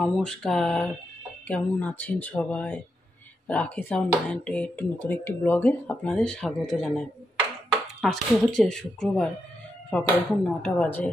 নমস্কার, কেমন আছেন সবাই? রাখি সাউন্ড 928 নতুন একটি ব্লগে আপনাদের স্বাগত জানাই। আজকে হচ্ছে শুক্রবার, সকাল এখন 9টা বাজে।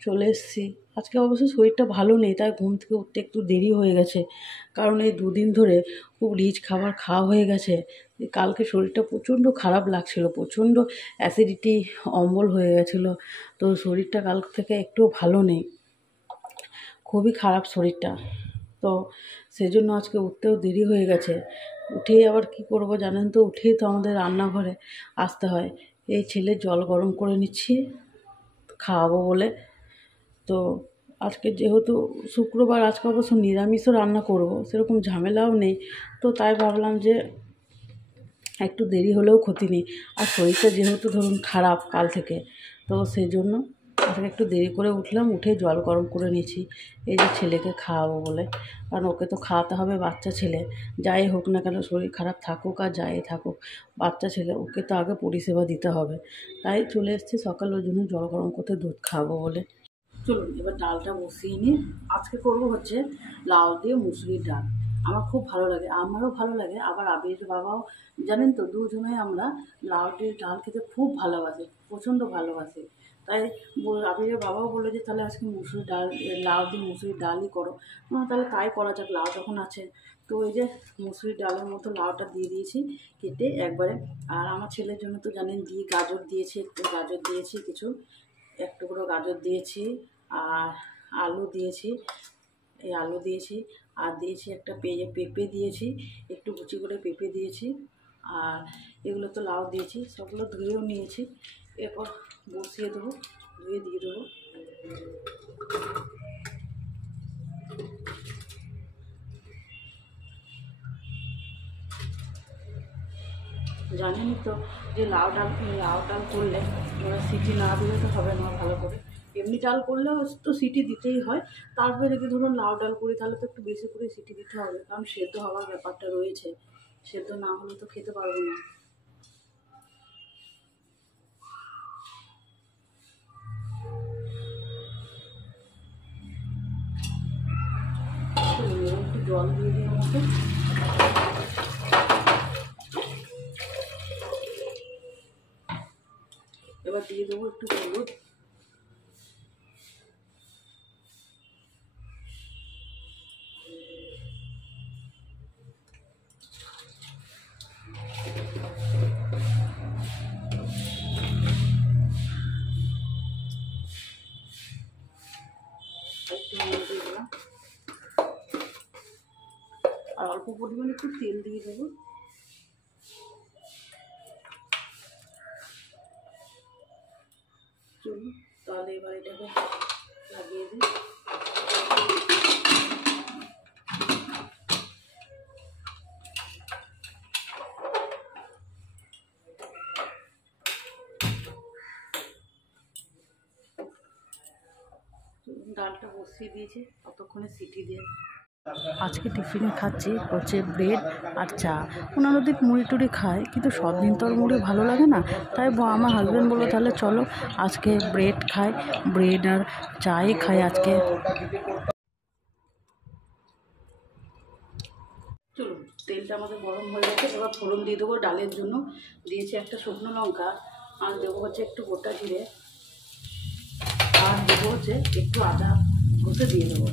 চলে এসেছি। আজকে অবশ্য শরীরটা ভালো নেই, তাই ঘুম থেকে উঠতে একটু দেরি হয়ে গেছে। কারণ এই দুদিন ধরে খুব রিচ খাবার খাওয়া হয়ে গেছে। কালকে শরীরটা প্রচণ্ড খারাপ লাগছিল, প্রচণ্ড অ্যাসিডিটি, অম্বল হয়ে গেছিলো। তো শরীরটা কাল থেকে একটু ভালো নেই, খুবই খারাপ শরীরটা। তো সেজন্য আজকে উঠতেও দেরি হয়ে গেছে। উঠেই আবার কি করব জানেন তো, উঠেই তো আমাদের রান্নাঘরে আসতে হয়। এই ছেলে জল গরম করে নিচ্ছি খাওয়াবো বলে। তো আজকে যেহেতু শুক্রবার, আজকে অবশ্য নিরামিষও রান্না করব, সেরকম ঝামেলাও নেই। তো তাই ভাবলাম যে একটু দেরি হলেও ক্ষতি নেই। আর শরীরটা যেহেতু ধরুন খারাপ কাল থেকে, তো সেই জন্য আজকে একটু দেরি করে উঠলাম, উঠে জল গরম করে নিয়েছি এই যে ছেলেকে খাওয়াবো বলে। কারণ ওকে তো খাওয়াতে হবে, বাচ্চা ছেলে, যাই হোক না কেন, শরীর খারাপ থাকুক আর যাই থাকুক, বাচ্চা ছেলে, ওকে তো আগে পরিষেবা দিতে হবে। তাই চলে এসেছি সকাল, ওই জন্য জল গরম করতে দুধ খাওয়াবো বলে। চলুন এবার ডালটা বসিয়ে নিই। আজকে করবো হচ্ছে লাউ দিয়ে মুসুরির ডাল। আমার খুব ভালো লাগে, আমারও ভালো লাগে, আবার আবিরের বাবাও, জানেন তো, দুজনেই আমরা লাউ দিয়ে ডাল খেতে খুব ভালোবাসি, প্রচণ্ড ভালোবাসি। তাই আবিরের বাবাও বললো যে তাহলে আজকে মুসুরির ডাল, লাউ দিয়ে মুসুরির ডালই করো। তাহলে তাই করা যাক, লাউ যখন আছে। তো এই যে মুসুরির ডালের মতো লাউটা দিয়ে দিয়েছি কেটে একবারে। আর আমার ছেলের জন্য তো জানেন দিয়ে গাজর দিয়েছি, একটু গাজর দিয়েছি, কিছু এক টুকরো গাজর দিয়েছি, আর আলু দিয়েছি, এই আলু দিয়েছি, আর দিয়েছি একটা পেঁপে দিয়েছি, একটু কুচি করে পেঁপে দিয়েছি। আর এগুলো তো লাউ দিয়েছি, সবগুলো ধুয়েও নিয়েছি। এরপর বসিয়ে দেবো, ধুয়ে দিয়ে দেবো। জানেনই তো যে লাউ ডাল করলে সিটি না দিলে তো হবে না ভালো করে। এমনি ডাল করলেও তো সিটি দিতেই হয়, তারপরে যদি ধরুন লাউ ডাল করি তাহলে তো একটু বেশি করে সিটি দিতে হবে, কারণ সেদ্ধ হওয়ার ব্যাপারটা রয়েছে। সেদ্ধ না হলে তো খেতে পারবো না। একটু জল দিয়ে দিয়ে মতো, এবার দিয়ে দেবো একটু হলুদ, একটু নুন দিয়ে দিলাম, আর অল্প পরিমাণে একটু তেল দিয়ে দেবো। চলুন তাহলে এবার এটাকে লাগিয়ে দিই। ডালটা বসিয়ে দিয়েছি, ততক্ষণে সিটি দিয়ে। আজকে টিফিনে খাচ্ছি হচ্ছে ব্রেড আর চা। ওনারা যদি মুড়ি টুড়ি খায়, কিন্তু সব দিন তো আর মুড়ি ভালো লাগে না। তাই আমার হাজব্যান্ড বললো তাহলে চলো আজকে ব্রেড খাই, ব্রেড আর চাই খাই আজকে। চলুন তেলটা আমাদের গরম হয়ে গেছে, এবার ফোড়ন দিয়ে দেবো। ডালের জন্য দিয়েছি একটা শুকনো লঙ্কা, আর দেবো হচ্ছে একটু গোটা জিরে, আর দেবো হচ্ছে একটু আদা ঘষে দিয়ে দেবো।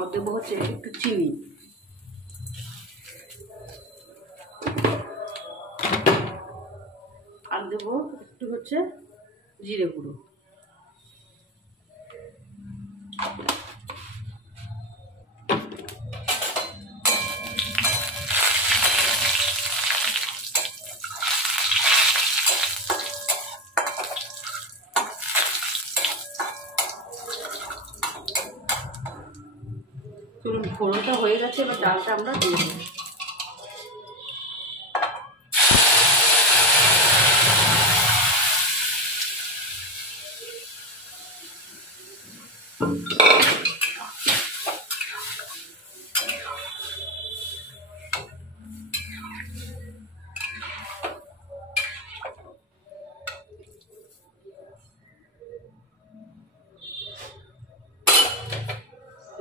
আর দেবো হচ্ছে একটু চিনি, আর দেবো একটু হচ্ছে জিরে গুঁড়ো। চলুন ফোড়নটা হয়ে গেছে, এবার ডালটা আমরা দিয়ে দেবো।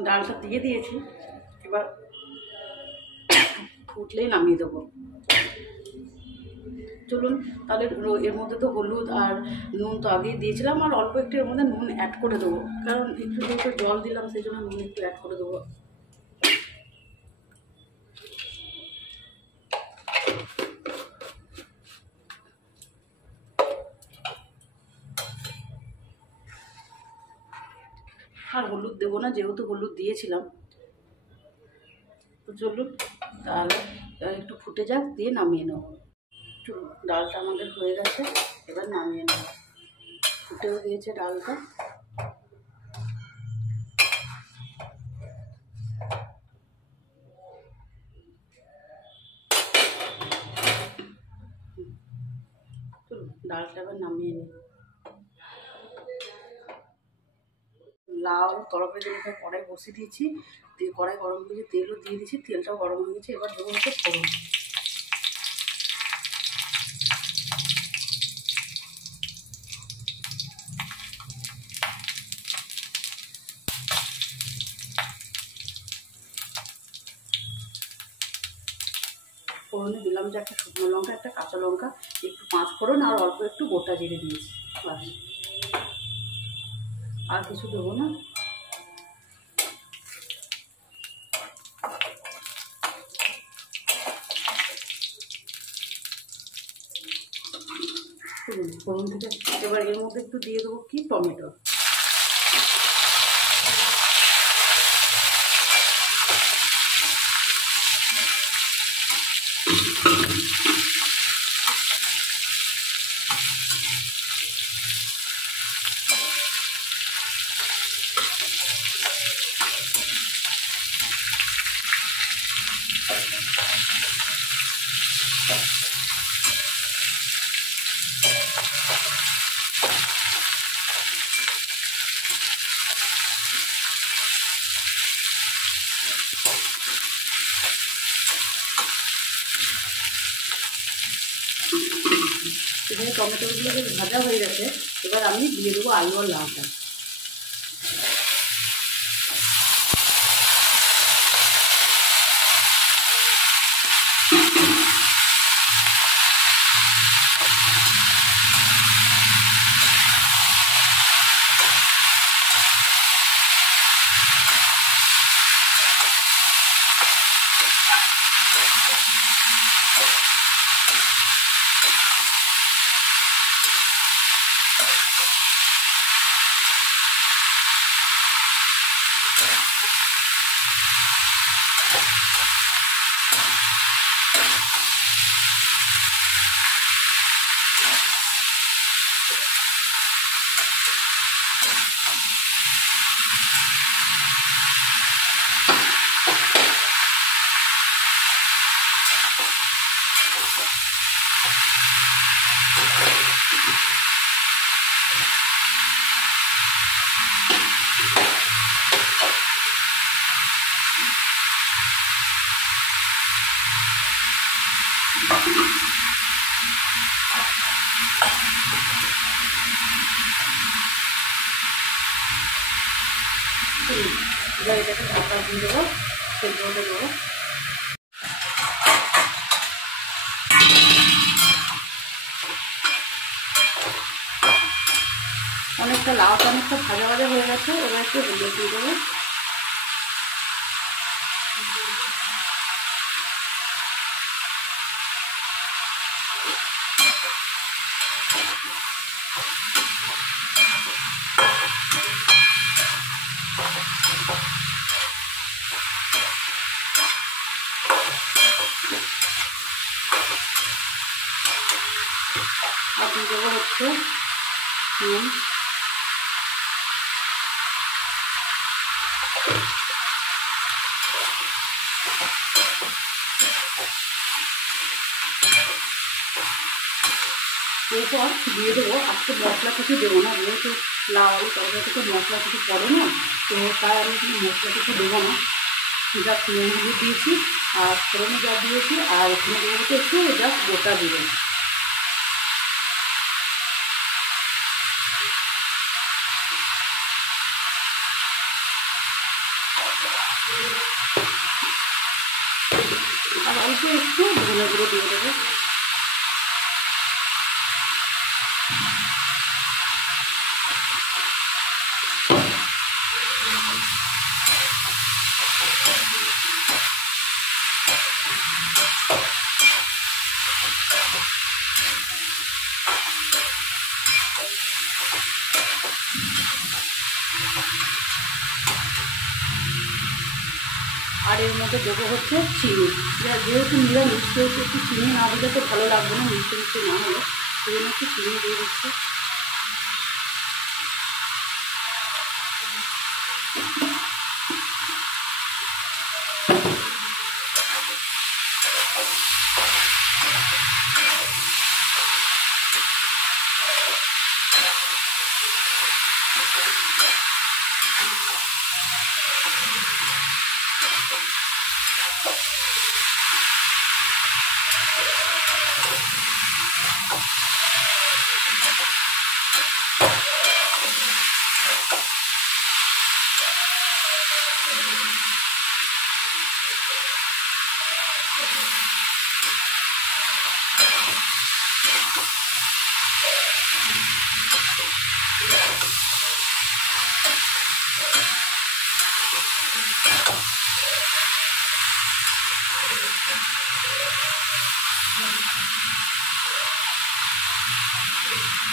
ডালটা দিয়ে দিয়েছি, এবার ফুটলেই নামিয়ে দেবো। চলুন তাহলে এর মধ্যে তো হলুদ আর নুন তো আগেই দিয়েছিলাম, আর অল্প একটু এর মধ্যে নুন অ্যাড করে দেবো, কারণ একটু যেহেতু জল দিলাম সেই জন্য নুন একটু অ্যাড করে দেবো। আর হলুদ দেবো না, যেহেতু হলুদ দিয়েছিলাম। তো চলুন তাহলে একটু ফুটে যাক, দিয়ে নামিয়ে নেব। চলুন, ডালটা আমাদের হয়ে গেছে, এবার নামিয়ে নেব। ফুটেও দিয়েছে ডালটা। চলুন ডালটা এবার নামিয়ে নিই। লাউ তরকারি দিয়ে কড়াই বসিয়ে দিয়েছি, দিয়ে কড়াই গরম হয়ে গেছে, তেলও দিয়ে দিয়েছি, তেলটাও গরম হয়ে গেছে। এবার দেবো হচ্ছে ফোড়ন। ফোড়নে দিলাম যে একটা শুকনো লঙ্কা, একটা কাঁচা লঙ্কা, একটু 5 ফোড়ন আর অল্প একটু গোটা জিরে দিয়েছি, বাস। আর কিছু দেবো না। ফোড়ন থেকে এবার এর মধ্যে একটু দিয়ে দেবো কি টমেটো। এখানে টমেটোগুলো বেশ ভাজা হয়ে গেছে, এবার আমি দিয়ে দেবো আলু আর লাউটা। এবার এটাকে ঢাকা দিয়ে দেবো, সেদ্ধ হতে দেবো। অনেকটা লাউটা অনেকটা ভাজা ভাজা হয়ে গেছে, এবার একটু হলুদ দিয়ে দেবো। আর দিয়ে দেবো হচ্ছে নুন। এরপর দিয়ে দেবো, আজকে মশলা কিছু দেবো না, যেহেতু লাউ আলু তরকারি থেকে মশলা কিছু পড়ে না, তো তাই আমি কোনো মশলা কিছু দেবো না। জাস্ট নুন হলুদ দিয়েছি, আর ফোড়নে যা দিয়েছি, আর ওখানে দেবো হচ্ছে একটু জাস্ট গোটা দিবেন। আর অল্প একটু ধনে গুঁড়ো দিয়ে দেবো। আর এর মধ্যে দেবো হচ্ছে চিনি, যেহেতু নিরামিষ সেহেতু একটু চিনি না দিলে তো ভালো লাগবে না, মিষ্টি মিষ্টি না হলে, সেই জন্য একটু চিনি দিয়ে দিচ্ছি।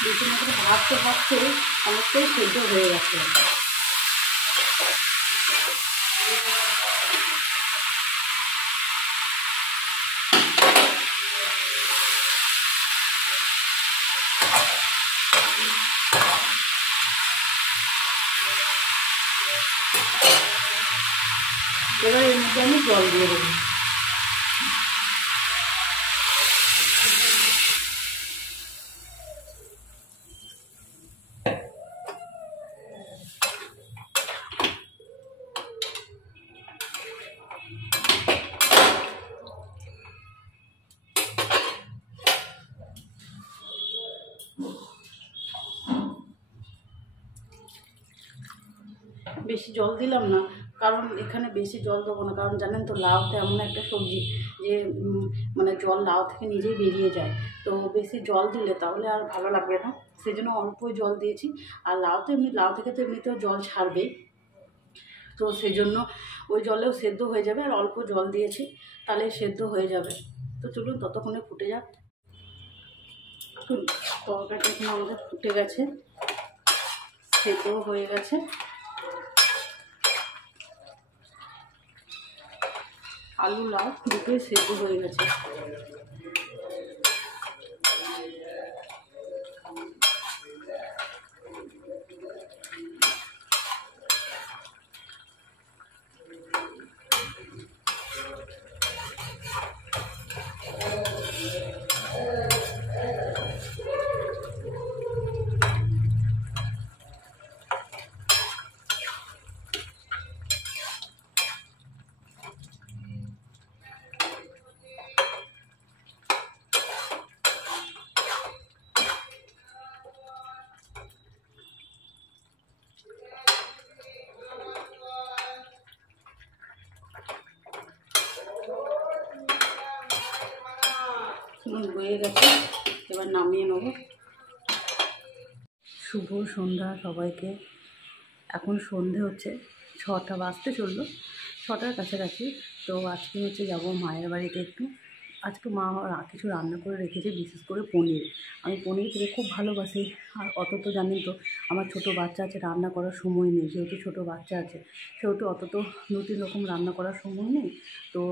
বেশি করে ভাজতে ভাজতে অনেকটাই সেদ্ধ হয়ে গেছে। এবার এর মধ্যে আমি জল দিয়ে দেবো। বেশি জল দিলাম না, কারণ এখানে বেশি জল দেবো না, কারণ জানেন তো লাউটা এমন একটা সবজি যে মানে জল লাউ থেকে নিজেই বেরিয়ে যায়। তো বেশি জল দিলে তাহলে আর ভালো লাগবে না, সেই জন্য অল্পই জল দিয়েছি। আর লাউ থেকে তো এমনিতেও জল ছাড়বেই, তো সেই জন্য ওই জলেও সেদ্ধ হয়ে যাবে। আর অল্প জল দিয়েছি, তাহলে সেদ্ধ হয়ে যাবে। তো চলুন ততক্ষণে ফুটে যাক। তরকারিটা এখন আমাদের ফুটে গেছে, সেদ্ধও হয়ে গেছে। আলু লাউ দুটোই সেদ্ধ হয়ে গেছে। হয়ে গেছে, এবার নামিয়ে নেব। শুভ সন্ধ্যা সবাইকে। এখন সন্ধে হচ্ছে, 6টা বাজতে চললো, 6টার কাছাকাছি। তো আজকে হচ্ছে যাব মায়ের বাড়িতে একটু। আজকে মা কিছু রান্না করে রেখেছে, বিশেষ করে পনির। আমি পনির খেতে খুব ভালোবাসি। আর অত তো জানেন তো আমার ছোটো বাচ্চা আছে, রান্না করার সময় নেই, যেহেতু ছোটো বাচ্চা আছে সেহেতু অত তো 2-3 রকম রান্না করার সময় নেই। তো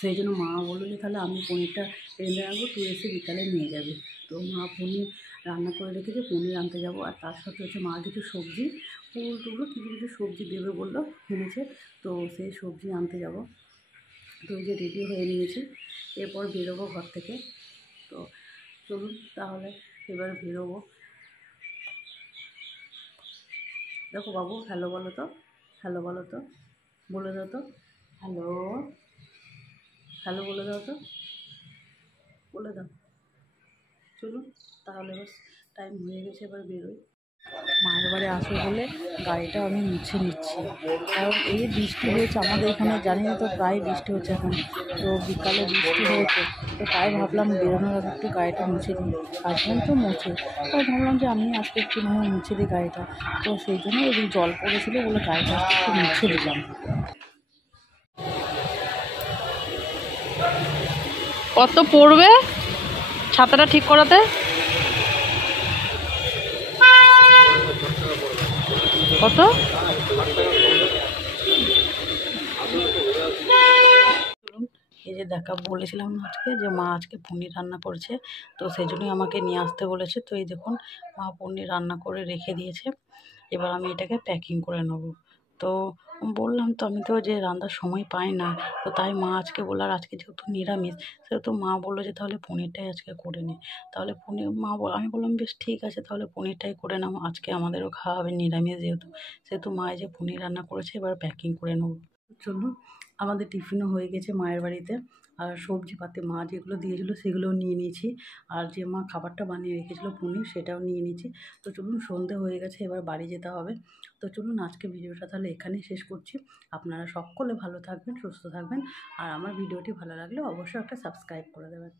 সেই জন্য মা বললো যে তাহলে আমি পনিরটা এনে রাখবো, তুই এসে বিকালে নিয়ে যাবি। তো মা পনির রান্না করে রেখেছে, পনির আনতে যাব। আর তার সাথে হচ্ছে মা কিছু সবজি, ফুল টুকরো কিছু কিছু সবজি দেবে বললো, এনেছে। তো সেই সবজি আনতে যাব। তো ওই যে রেডি হয়ে নিয়েছি, এরপর বেরোবো ঘর থেকে। তো চলুন তাহলে এবার বেরোবো। দেখো বাবু, হ্যালো বলো তো, হ্যালো বলো তো, বলে দাও তো, হ্যালো হ্যালো বলে দাও তো, বলে দাও। চলুন তাহলে, বাস টাইম হয়ে গেছে, এবার বেরোই। মায়ের বাড়ি আসবে বলে গাড়িটা আমি মুছে নিচ্ছি। কারণ এই যে বৃষ্টি হয়েছে আমাদের এখানে, জানি না তো, প্রায় বৃষ্টি হচ্ছে এখন। তো বিকালে বৃষ্টি হয়েছে, তো তাই ভাবলাম বেরোনোর আগে একটু গাড়িটা মুছে দিই। হাজব্যান্ড তো মুছে, তাই ভাবলাম যে আমি আজকে একটু না হয় মুছে দিই গাড়িটা। তো সেই জন্য ওই জল পড়েছিলো বলে গাড়িটা আজকে একটু মুছে দিলাম। কত পড়বে ছাতাটা ঠিক করাতে? কত? এই যে বলেছিলাম না আজকে যে মা আজকে পনির রান্না করেছে, তো সেই জন্যই আমাকে নিয়ে আসতে বলেছে। তো এই দেখুন, মা পনির রান্না করে রেখে দিয়েছে। এবার আমি এটাকে প্যাকিং করে নেব। তো বললাম তো, আমি তো যে রান্নার সময় পাই না, তো তাই মা আজকে বললো, আর আজকে যেহেতু নিরামিষ, সেহেতু মা বললো যে তাহলে পনিরটাই আজকে করে নে। তাহলে পনির আমি বললাম বেশ ঠিক আছে, তাহলে পনিরটাই করে নাও, আজকে আমাদেরও খাওয়া হবে নিরামিষ যেহেতু। সেহেতু মা যে পনির রান্না করেছে, এবার প্যাকিং করে নেবো। চলুন, আমাদের টিফিনও হয়ে গেছে মায়ের বাড়িতে। আর সবজিপাতি মা যেগুলো দিয়েছিলো সেগুলোও নিয়ে নিয়েছি। আর যে মা খাবারটা বানিয়ে রেখেছিলো পনির, সেটাও নিয়ে নিয়েছি। তো চলুন, সন্ধে হয়ে গেছে, এবার বাড়ি যেতে হবে। তো চলুন, আজকে ভিডিওটা তাহলে এখানেই শেষ করছি। আপনারা সকলে ভালো থাকবেন, সুস্থ থাকবেন। আর আমার ভিডিওটি ভালো লাগলে অবশ্যই একটা সাবস্ক্রাইব করে দেবেন।